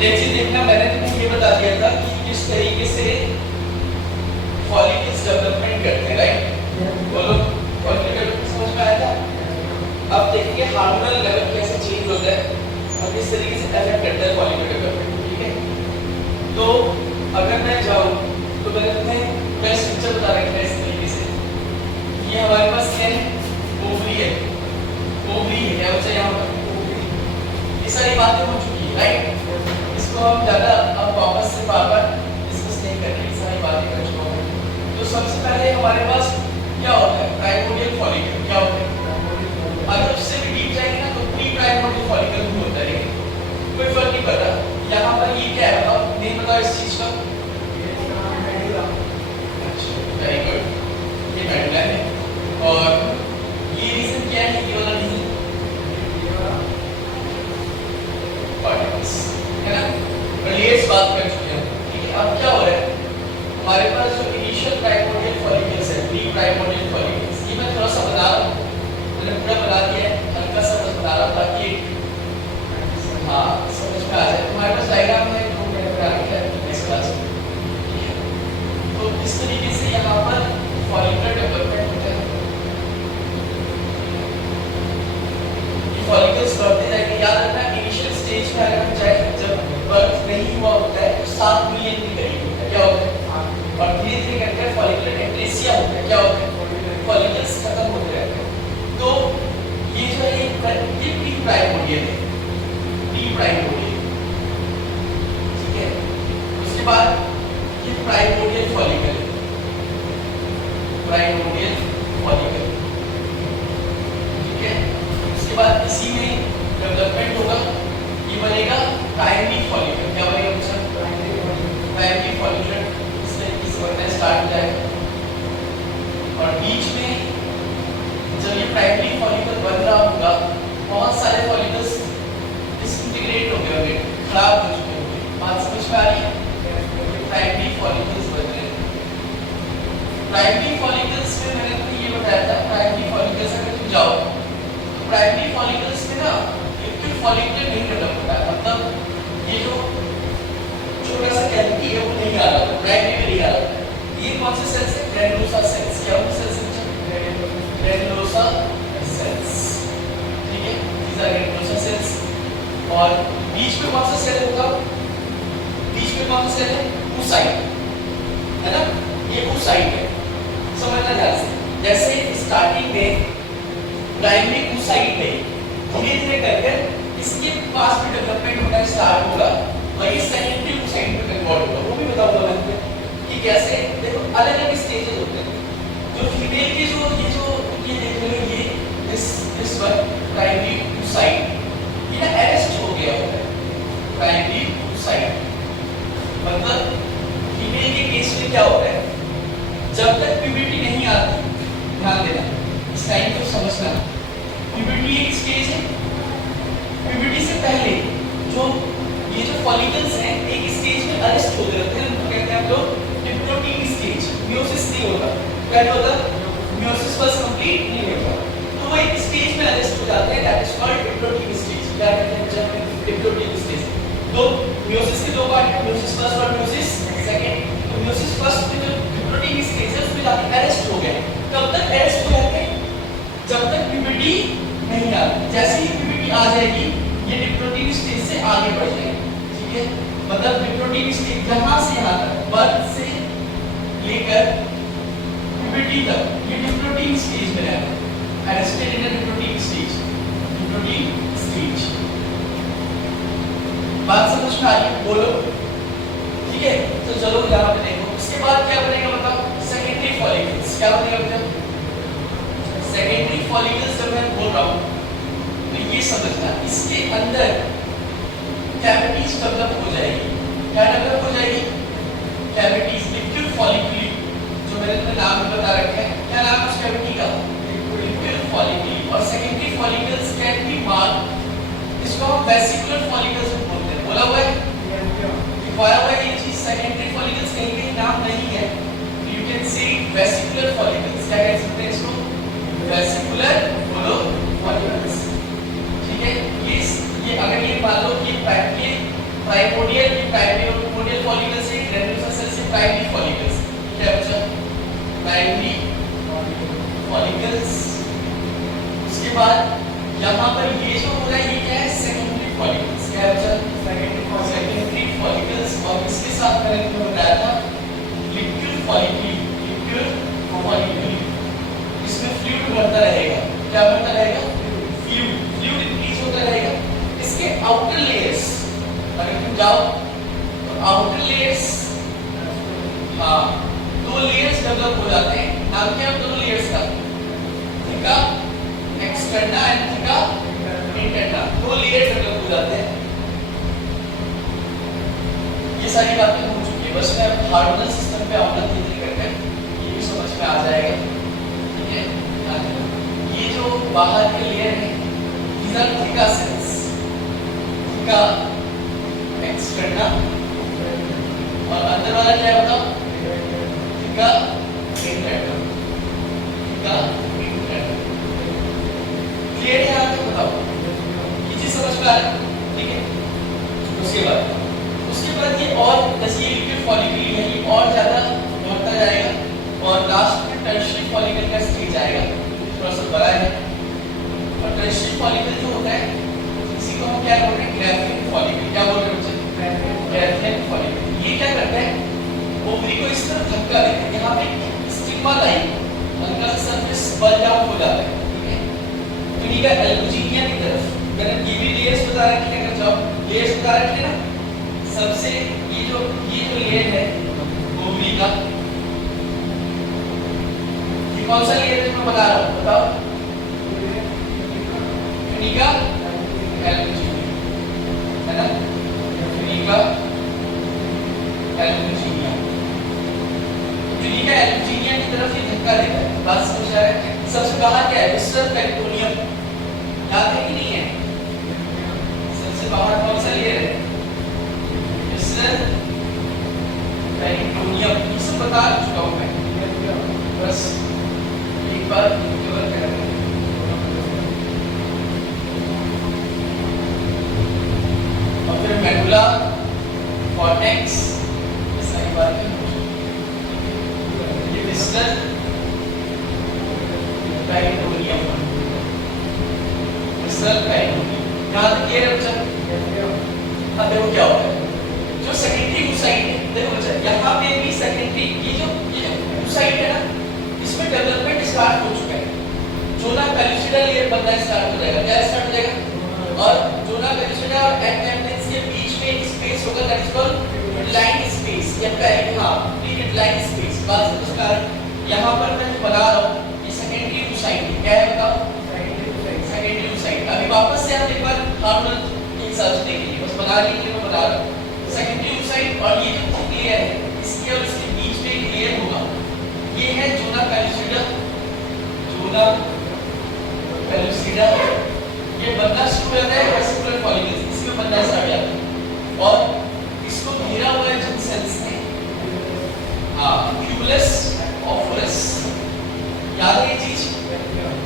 Next चीज देखना, मैंने तुम्हें ये बता दिया था कि किस तरीके से फॉलिकल्स डेवलपमेंट करते हैं, राइट? बोलो, फॉलिकल समझ में आया था? अब देखेंगे हार्मोनल लेवल कैसे चेंज होता है और किस तरीके से अफेक्ट करता है फॉलिकल डेवलपमेंट, ठीक है? तो अगर मैं जाऊं तो मैंने तुम्हें पहले स्ट्रक्चर बता रखा है इस तरीके से। ये हमारे पास क्या है? ओवरी है, ओवरी है, क्या बचा यहाँ पर? ओवरी। ये सारी बातें हो चुकी है, राइट? इसको हम ज़्यादा अब वापस से बार-बार डिस्कस नहीं कर रहे, सारी बातें कर चुका हूँ। तो सबसे पहले हमारे पास क्या होता है? Primordial follicle. क्या होता है? अगर उससे भी डीप जाएंगे ना तो प्री प्राइमोर्डियल फॉलिकल भी होता है, कोई फर्क नहीं पड़ता। यहाँ पर ये क्या है बताओ, नहीं बताओ इस चीज का? वेरी गुड, ये मेडुला है। और ये रीजन क्या है? ये वाला रीजन कॉर्टेक्स है ना? रिलेट्स बात कर चुके हैं, ठीक है? अब क्या हो रहा है हमारे पास? जो इनिशियल प्राइमोर्डियल फॉलिकल्स है, प्री प्राइमोर्डियल फॉलिकल्स, ये मैं थोड़ा सा बता रहा हूँ, मैंने पूरा बना दिया है, हल्का सा बस बता रहा हूँ ताकि हाँ समझ में आ जाए। तुम्हारे पास डायग्राम है जो मैंने बना रखा है इस क्लास में, ठीक है? तो इस तरीके से यहाँ पर फॉलिकल डेवलपमेंट होता है। ये फॉलिकल्स बढ़ते जाएंगे। याद रखना इनिशियल स्टेज में अगर हम जाए, जब बर्थ नहीं हुआ होता है तो 7 मिलियन के करीब होता है, क्या होता है? और धीरे धीरे करके फॉलिकुलर एट्रेसिया होता है, क्या होता है? फॉलिकल्स खत्म होते रहते हैं। तो ये जो है ये प्री प्राइमोर्डियल है, प्री प्राइमोर्डियल, ठीक है? उसके बाद ये प्राइमोर्डियल फॉलिकल है, प्राइमोर्डियल फॉलिकल, ठीक है? उसके बाद इसी में डेवलपमेंट होगा, ये बनेगा प्राइमरी फॉलिकल। क्या बनेगा बच्चा? प्राइमरी फॉलिकल बनना स्टार्ट हो जाएगा। और बीच में जब ये प्राइमरी फॉलिकल बन रहा होगा, बहुत सारे फॉलिकल्स डिसइंटीग्रेट हो गए होंगे, खराब हो चुके होंगे। बात समझ में आ रही है? प्राइमरी फॉलिकल्स बन रहे हैं। प्राइमरी फॉलिकल्स में मैंने तुम्हें ये बताया था, प्राइमरी फॉलिकल्स अगर तुम जाओ तो प्राइमरी फॉलिकल्स में ना लिक्विड फॉलिकल नहीं डेवलप होता है, मतलब ये जो छोटा सा कैविटी है वो नहीं आ रहा, प्राइमरी में नहीं आ रहा। ये कौन से सेल्स है? Granulosa cells. क्या वो सेल्स है? ग्रैनुलोसा सेल्स, ठीक है? these are granulosa cells। और बीच में कौन सा सेल होगा? बीच में कौन सा सेल है? oocyte, है ना? ये oocyte है, समझना ध्यान से। जैसे स्टार्टिंग में प्राइमरी oocyte है, धीरे धीरे करके इसके पास भी डेवलपमेंट होना स्टार्ट होगा और ये सेकेंडरी oocyte में कन्वर्ट होगा। वो भी बताऊंगा मैं कि कैसे। देखो अलग अलग स्टेजेस होते हैं। जो फीमेल के जो ये देख रहे हो, ये दिस वन प्राइमरी oocyte, ये ना अरेस्ट हो गया होता है। प्राइमरी oocyte मतलब फीमेल के केस में क्या होता है, जब तक प्यूबर्टी नहीं आती, ध्यान देना इस टाइम को समझना। प्यूबर्टी एक स्टेज है, प्यूबर्टी से पहले जो ये जो फॉलिकल्स हैं एक स्टेज में अरेस्ट होते रहते हैं, उनको कहते हैं हम लोग डिप्लोटिक स्टेज। मियोसिस नहीं होता, क्या नहीं होता? मियोसिस बस कंप्लीट नहीं होता, तो वो एक स्टेज में अरेस्ट हो जाते हैं, दैट इज कॉल्ड डिप्लोटिक स्टेज। क्या कहते हैं जब डिप्लोटिक स्टेज? दो मियोसिस के दो पार्ट हैं, मियोसिस फर्स्ट और मियोसिस सेकंड। तो मियोसिस फर्स्ट में जो डिप्लोटिक स्टेज है उसमें जाके अरेस्ट हो गए। कब तक अरेस्ट हो जाते हैं? जब तक प्यूबर्टी नहीं आती। जैसे ही प्यूबर्टी आ जाएगी ये डिप्लोटिक स्टेज से आगे बढ़ जाएगी, ठीक है? मतलब डिप्लोटिक स्टेज यहाँ से यहाँ तक, बर्थ से लेकर प्यूबर्टी तक ये डिप्लोटिक स्टेज में रहता है, अरेस्टेड इन डिप्लोटिक स्टेज, डिप्लोटिक स्टेज। बात समझ में आ रही? बोलो, ठीक है? तो चलो यहाँ पे देखो, उसके बाद क्या बनेगा बताओ? Secondary follicles. क्या बनेगा बताओ? सेकेंडरी फॉलिकल्स जब मैं बोल रहा हूँ तो ये समझना, इसके अंदर कैविटीज डेवलप हो जाएगी। क्या डेवलप हो जाएगी? कैविटीज, लिक्विड फॉलिकल, जो मैंने तुम्हें नाम भी बता रखा है। क्या नाम है उस कैविटी का? Liquid follicle. और secondary follicles can be marked, इसको हम वेसिकुलर फॉलिकल्स भी बोलते हैं। बोला हुआ है, दिखाया हुआ है ये चीज। सेकेंडरी फॉलिकल्स कहीं कहीं नाम नहीं है, you can say vesicular follicles. क्या कह सकते हैं इसको? वेसिकुलर फॉलिकल्स, ठीक है? ये अगर ये मान लो कि प्राइमोडियल की प्राइमरी और प्रिमोडियल फॉलिकल से ग्रैन्युलोसा सेल से प्राइमरी फॉलिकल्स, क्या बचा? Primary follicles. उसके बाद यहाँ पर ये जो हो रहा है ये क्या है? Secondary follicles. क्या बचा? Secondary follicles. और इसके साथ मैंने तुम्हें बताया था लिक्विड फॉलिकल, लिक्विड फॉलिकल। इसमें फ्लूइड बढ़ता रहेगा। क्या बढ़ता रहेगा? फ्लूइड, फ्लूइड इंक्रीज होता रहेगा। इसके आउटर लेयर्स अगर तुम जाओ तो आउटर लेयर्स, हाँ, दो लेयर्स डेवलप हो जाते हैं। नाम क्या है दोनों लेयर्स का? Theca externa and theca interna. दो लेयर्स डेवलप हो जाते हैं। ये सारी बातें हो चुकी है, बस मैं हार्मोनल सिस्टम पे आऊंगा धीरे करके, ये भी समझ में आ जाएगा। ठीक है, ये जो बाहर के लेयर है these are theca sales, theca externa, और अंदर वाला क्या होगा? Theca interna, theca interna. Clear है? यहाँ तक बताओ, ये चीज समझ में आ रहा है? ठीक है। उसके बाद ये और जैसे ये लिक्विड फॉलिकल है ये और ज्यादा बढ़ता जाएगा और लास्ट में टर्शियरी फॉलिकल का स्टेज आएगा, थोड़ा सा बड़ा है। और टर्शियरी फॉलिकल जो होता है इसी को हम क्या बोलते हैं? ग्रैफिन फॉलिकल। क्या बोलते हैं बच्चे? ग्रैफिन फॉलिकल। ये क्या करता है? ओवरी को इस तरह धक्का देता है, यहाँ पे स्टिग्मा लाइन हल्का सा सरफेस बल्ज आउट हो जाता है। ठीक है, तो ये का एल्बुजिनिया की तरफ मैंने ये भी लेयर्स बता रखे हैं। अगर जब लेयर्स बता रखे हैं ना, सबसे ये जो लेयर है ओवरी का, ये कौन सा लेयर है मैं बता रहा हूँ? बताओ। ट्यूनिका एल्बुजिनिया है ना, ट्यूनिका एल्बुजिनिया। ट्यूनिका एल्बुजिनिया की तरफ ये धक्का देता है। बात समझ आ रहा है? सबसे बाहर क्या है? विस्टल पेरिटोनियम, याद है कि नहीं है? सबसे बाहर कौन सा लेयर है? विस्टल पेरिटोनियम। ये सब बता चुका हूं मैं, बस एक बार कवर कर लें। और फिर मेडुला, कॉर्टेक्स, ये सारी बातें। ये विस्टल पेरिटोनियम, विस्टल पेरिटोनियम। यहाँ तक क्लियर है बच्चा? अब देखो क्या होता है, जो सेकेंडरी oocyte है, देखो बच्चा यहाँ पे भी सेकेंडरी ये जो oocyte है ना, इसमें डेवलपमेंट स्टार्ट हो चुका है। जोना पेलुसिडा लेयर बनना स्टार्ट हो जाएगा। क्या स्टार्ट हो जाएगा? और जोना पेलुसिडा और एपिडेमिस के बीच में एक स्पेस होगा, that is called midline space या पेरिफेरा, मिडलाइन स्पेस। बात समझ में आ रहा है? यहाँ पर मैं जो बता रहा हूँ ये सेकेंडरी oocyte है। क्या है बताओ? Secondary oocyte। अभी वापस से हम एक बार हार्मोनल के हिसाब से देखेंगे, बस बना लीजिए, मैं बता रहा हूँ। सेकेंडरी oocyte और ये जो लेयर है इसके और इसके बीच में एक लेयर होगा, ये है जोना पेलुसिडा। जोना पेलुसिडा ये बनना शुरू हो जाता है वेसिकुलर फॉलिकल्स, इसमें बनना स्टार्ट हो जाता है और इसको घेरा हुआ है जिन सेल्स ने, हाँ, क्यूबुलस ऑफोरस। याद है ये चीज?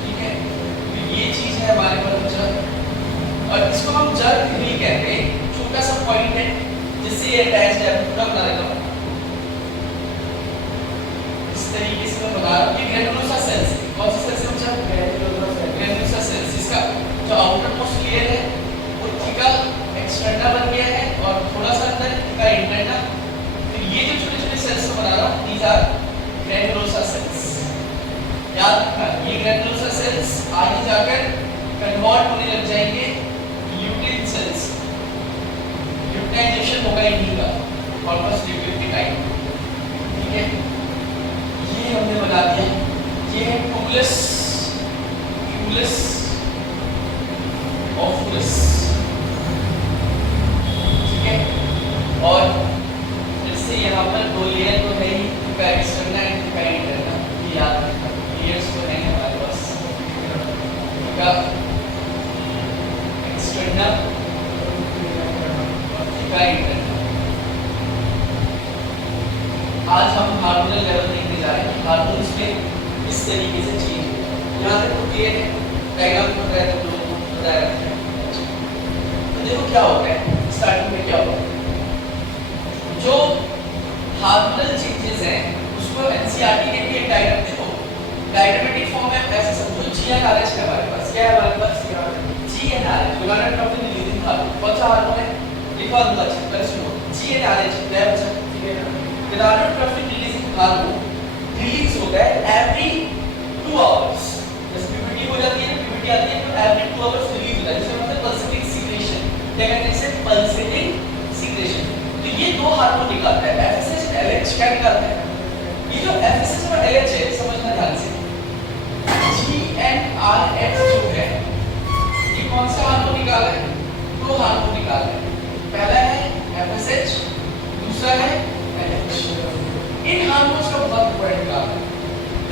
ठीक है, तो ये चीज है हमारे पास बच्चा, और इसको हम जर्क हिल कहते हैं। छोटा सा पॉइंट है जिससे ये अटैच है, पूरा बना देता हूं इस तरीके से। मैं बता रहा हूं कि ग्रैन्युलोसा सेल्स, कौन सी सेल्स है बच्चा? Granulosa cells. इसका जो आउटर मोस्ट लेयर है वो थीका एक्सटर्ना बन गया है और थोड़ा सा अंदर थीका इंटरना। फिर ये जो छोटे छोटे सेल्स को बना रहा हूं, दीज आर ग्रैन्युलोसा सेल्स। याद रखना, ये ग्रैन्युलोसा सेल्स आगे जाकर कन्वर्ट होने लग जाएंगे ल्यूटिन सेल्स। ल्यूटिनाइजेशन होगा इन्हीं का, ऑलमोस्ट ल्यूटिन के टाइम। ठीक है, ये हमने बना दिया। ये है ट्यूबुलस, ट्यूबुलस ऑफोरस। ठीक है, और जैसे यहाँ पर दो लेयर तो है ही, theca externa and theca interna. ये याद रखना, लेयर्स तो हैं हमारे पास, थीका एक्सटर्ना और थीका इंटरना। आज हम हार्मोनल लेवल देखने जा रहे हैं, हार्मोन्स में इस तरीके से चेंज हो। यहाँ तक तो क्लियर है, डायग्राम को बताया तो बताया। तो देखो क्या होता है, स्टार्टिंग में क्या होता है। जो हार्मोनल चेंजेस हैं उसको एनसीईआरटी ने भी एक डायग्राम देखो, डायग्रामेटिक फॉर्म में ऐसे समझो जीएनआरएच है हमारे पास, क्या है हमारे पास जीएनआरएच, गोनाडोट्रोपिन रिलीजिंग हार्मोन। कौन सा हार्मोन है लिखवा दूंगा, अच्छा पहले सुनो, जीएनआरएच क्या है बच्चा, गोनाडोट्रोपिन रिलीजिंग हार्मोन रिलीज होता है एवरी 2 आवर्स। जैसे प्यूबर्टी हो जाती है, प्यूबर्टी आती है तो एवरी 2 आवर्स रिलीज होता है, जिसे मतलब पल्सेटिंग सीक्रेशन, क्या कहते हैं इसे, पल्सेटिंग सीक्रेशन। तो ये दो हार्मोन निकालता है, एफएसएच और एलएच। क्या निकालता है ये जो एफएसएच और एलएच है, समझना ध्यान से, जीएनआरएच जो है ये कौन सा हार्मोन निकाला है, दो हार्मोन निकाला है, पहला है एफएसएच, दूसरा है एलएच। इन हार्मोन्स का बहुत इंपॉर्टेंट काम है।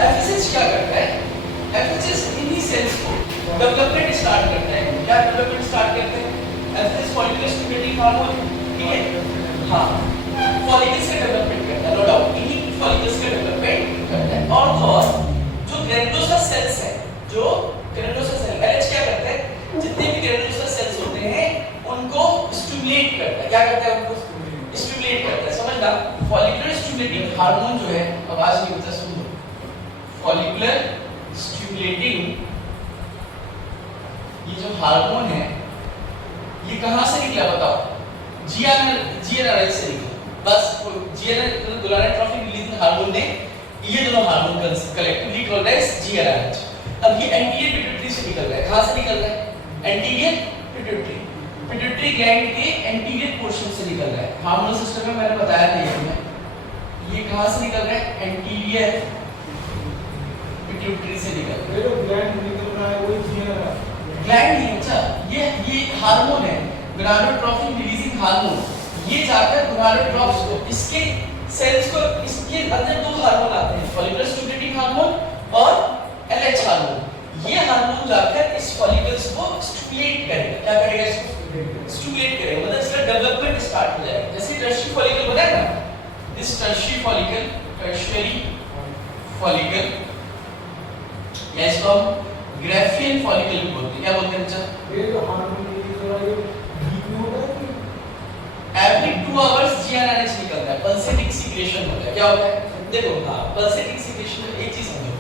एफएसएच क्या करता है, एफएसएच इन्हीं सेल्स को डेवलपमेंट स्टार्ट करता है। क्या डेवलपमेंट स्टार्ट करते हैं, एफएसएच फॉलिकुलर स्टिमुलेटिंग हार्मोन, ठीक है, हाँ फॉलिकल्स का डेवलपमेंट करता है, नो डाउट इन्हीं फॉलिकल्स का डेवलपमेंट करता है। और जो ग्रैनुलोसा सेल्स है, जो ग्रैनुलोसा सेल, एलएच क्या करता है, जितने भी ग्रैनुलोसा सेल्स होते हैं उनको स्टिमुलेट करता है। क्या करता है, उनको स्टिमुलेट करता है, समझना। फॉलिकुलर स्टिमुलेटिंग हार्मोन जो है, आवाज नहीं होता, सुनो, फॉलिकुलर स्टिमुलेटिंग ये जो हार्मोन है ये कहां से निकला बताओ, जीएनआरएच से निकला। बस जीएनआरएच गोनाडोट्रोपिन रिलीजिंग हार्मोन ने ये दोनों hormone collectively called as GnRH. अब ये एंटीरियर पिट्यूटरी से निकल रहा है, कहां से निकल रहा है, एंटीरियर पिट्यूटरी, पिट्यूटरी ग्लैंड के एंटीरियर पोर्शन से निकल रहा है। हार्मोनल सिस्टम में मैंने बताया नहीं है तुम्हें, ये कहां से निकल रहा है, एंटीरियर पिट्यूटरी से निकल रहा है। ये जो ग्लैंड निकल रहा है वही जीएनआरएच, ग्लैंड नहीं, अच्छा ये हार्मोन है गोनाडोट्रोपिन रिलीजिंग हार्मोन, ये जाकर गोनाडोट्रोप्स को, इसके सेल्स को, इसके अंदर दो हार्मोन आते हैं, फॉलिकुलर स्टिमुलेटिंग हार्मोन और एलएच हार्मोन। ये हार्मोन जाकर इस फॉलिकल्स को स्टिमुलेट करेगा, क्या करेगा, इसको स्टिमुलेट करेगा, मतलब इसका डेवलपमेंट स्टार्ट हो जाएगा। जैसे टर्शियरी फॉलिकल बना है ना, this tertiary follicle, tertiary follicle या इसको हम ग्राफियन फॉलिकल भी बोलते हैं। क्या बोलते हैं बच्चा, ये जो हार्मोन रिलीज हो रहा है बीच में होता है कि एवरी 2 आवर्स जीएनआरएच निकलता है, पल्सेटिंग सीक्रेशन होता है। क्या होता है, देखो हाँ पल्सेटिंग सीक्रेशन में एक चीज समझो,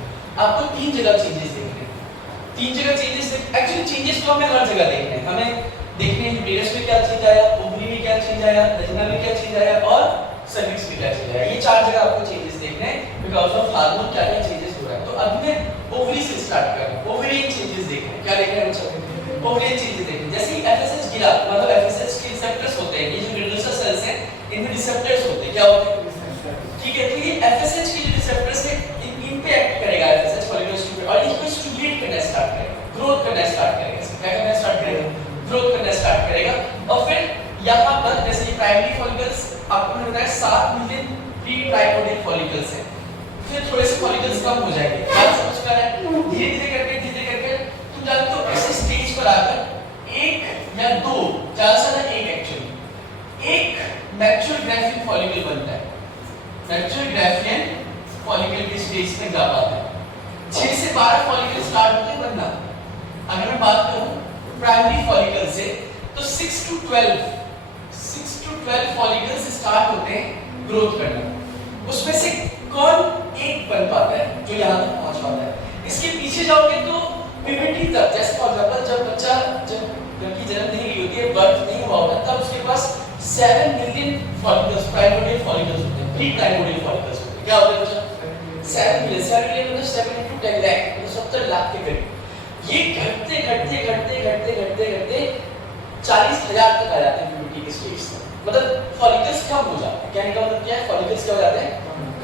आपको 3 जगह चेंजेस देखने हैं, 3 जगह चेंजेस, एक्चुअली चेंजेस तो हमें हर जगह देखने हैं, हमें देखने हैं यूटेरस में क्या चेंज आया, ओवरी में क्या चेंज आया, वजाइना में क्या चेंज आया और सर्विक्स में क्या चेंज आया। ये 4 जगह आपको चेंजेस देखने हैं बिकॉज़ ऑफ हार्मोन क्या क्या चेंजेस हो रहा है। तो अब मैं ओवरी से स्टार्ट कर रहा हूं, ओवरियन चेंजेस देखने हैं, क्या देखना है बच्चों, ओवरियन चेंजेस देखने हैं। जैसे ही एफएसएच गिरा, मतलब एफएसएच के रिसेप्टर्स होते हैं, ये जो ग्रैनुलोसा सेल्स हैं इनमें रिसेप्टर्स होते हैं, क्या होते हैं, ठीक है, तो ये एफएसएच के जो रिसेप्टर्स हैं इन पे एक्ट करेगा एफएसएच फॉलिकुलर स्टिमुलेटर, और इसको स्टिमुलेट करना स्टार्ट करेगा, ग्रोथ करना स्टार्ट करेगा, क्या करना स्टार्ट करेगा, ग्रोथ करना स्टार्ट करेगा। और फिर यहां पर जैसे प्राइमरी फॉलिकल्स आपको मैंने बताया 7 मिलियन प्री ट्राइकोडिल फॉलिकल्स हैं, फिर थोड़े से फॉलिकल्स कम हो जाएंगे, बात समझ में आ रहा है, धीरे-धीरे करके तुम जानते हो ऐसे स्टेज पर आकर एक या दो, ज्यादा से ज्यादा एक, एक्चुअली एक मैच्योर ग्राफियन फॉलिकल बनता है, मैच्योर ग्राफियन फॉलिकल की स्टेज में जा पाता है। 6 से 12 फॉलिकल स्टार्ट होते हैं बनना। अगर मैं बात करूं प्राइमरी फॉलिकल से तो 6 to 12 फॉलिकल्स स्टार्ट होते हैं ग्रोथ करना, उसमें से कौन एक बन पाता है जो यहां तक पहुंच पाता है। इसके पीछे जाओगे तो प्यूबर्टी तक, जैसे फॉर एग्जांपल जब बच्चा जबकि जन्म नहीं ली होती है, बर्थ नहीं हुआ होता, तब उसके पास 7 मिलियन फॉलिकल्स, प्राइमोडियल फॉलिकल्स होते हैं, प्री प्राइमोडियल फॉलिकल्स होते हैं। क्या होता है बच्चा, 7 मिलियन मतलब 7 into 10 लाख, मतलब 70 लाख के करीब। ये घटते 40,000 तक आ जाते हैं प्यूबर्टी के स्टेज में, मतलब फॉलिकल्स कम हो जाते हैं। कहने का मतलब क्या है, फॉलिकल्स क्या हो जाते हैं,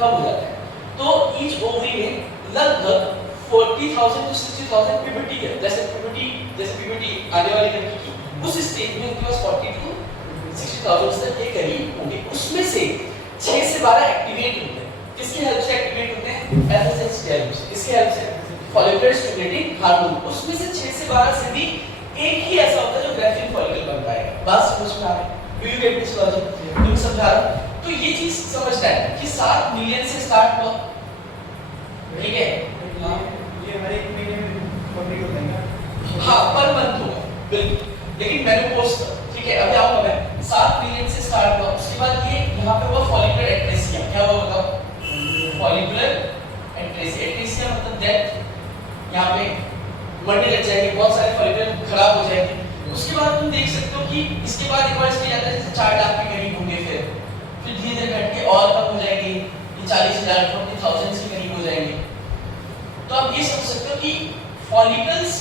कम हो जाते हैं। तो ईच ओवरी में लगभग 40,000 to 60,000 प्यूबर्टी है, जैसे प्यूबर्टी आने वाली लड़की की उस स्टेज में उनके पास 40 to 60,000 तक के करीब होंगे। उसमें से 6 से 12 एक्टिवेट होते हैं, किसकी हेल्प से एक्टिवेट होते हैं, एफएसएच की हेल्प से, किसकी हेल्प से, फॉलिकुलर स्टिमुलेटिंग हार्मोन। उसमें से 6 से 12 से भी एक ही ऐसा होता है जो ग्राफियन फॉलिकल बन पाएगा। बात समझ में आ रही है, do you get this logic, तुम समझा रहा हूं। तो ये चीज समझना है कि 7 मिलियन से स्टार्ट हुआ, ठीक है, हां ये हर एक महीने में कंप्लीट होता है, हाँ पर मंथ होगा बिल्कुल, लेकिन मेनोपॉज, ठीक ठीक है, अभी आऊंगा मैं। 7 मिलियन से स्टार्ट हुआ, उसके बाद ये यहाँ पे हुआ फॉलिकुलर एट्रेसिया। क्या हुआ बताओ? Follicular atresia. एट्रेसिया मतलब डेथ, यहाँ पे मरने लग जाएंगे, बहुत सारे फॉलिकुलर खराब हो जाएंगे। उसके बाद तुम देख सकते हो कि इसके बाद एक और स्टेज आता है जैसे 4 लाख के करीब होंगे, फिर धीरे धीरे घट के और कम हो जाएंगे, ये 40,000 40,000 के करीब हो जाएंगे। तो आप ये समझ सकते हो कि फॉलिकल्स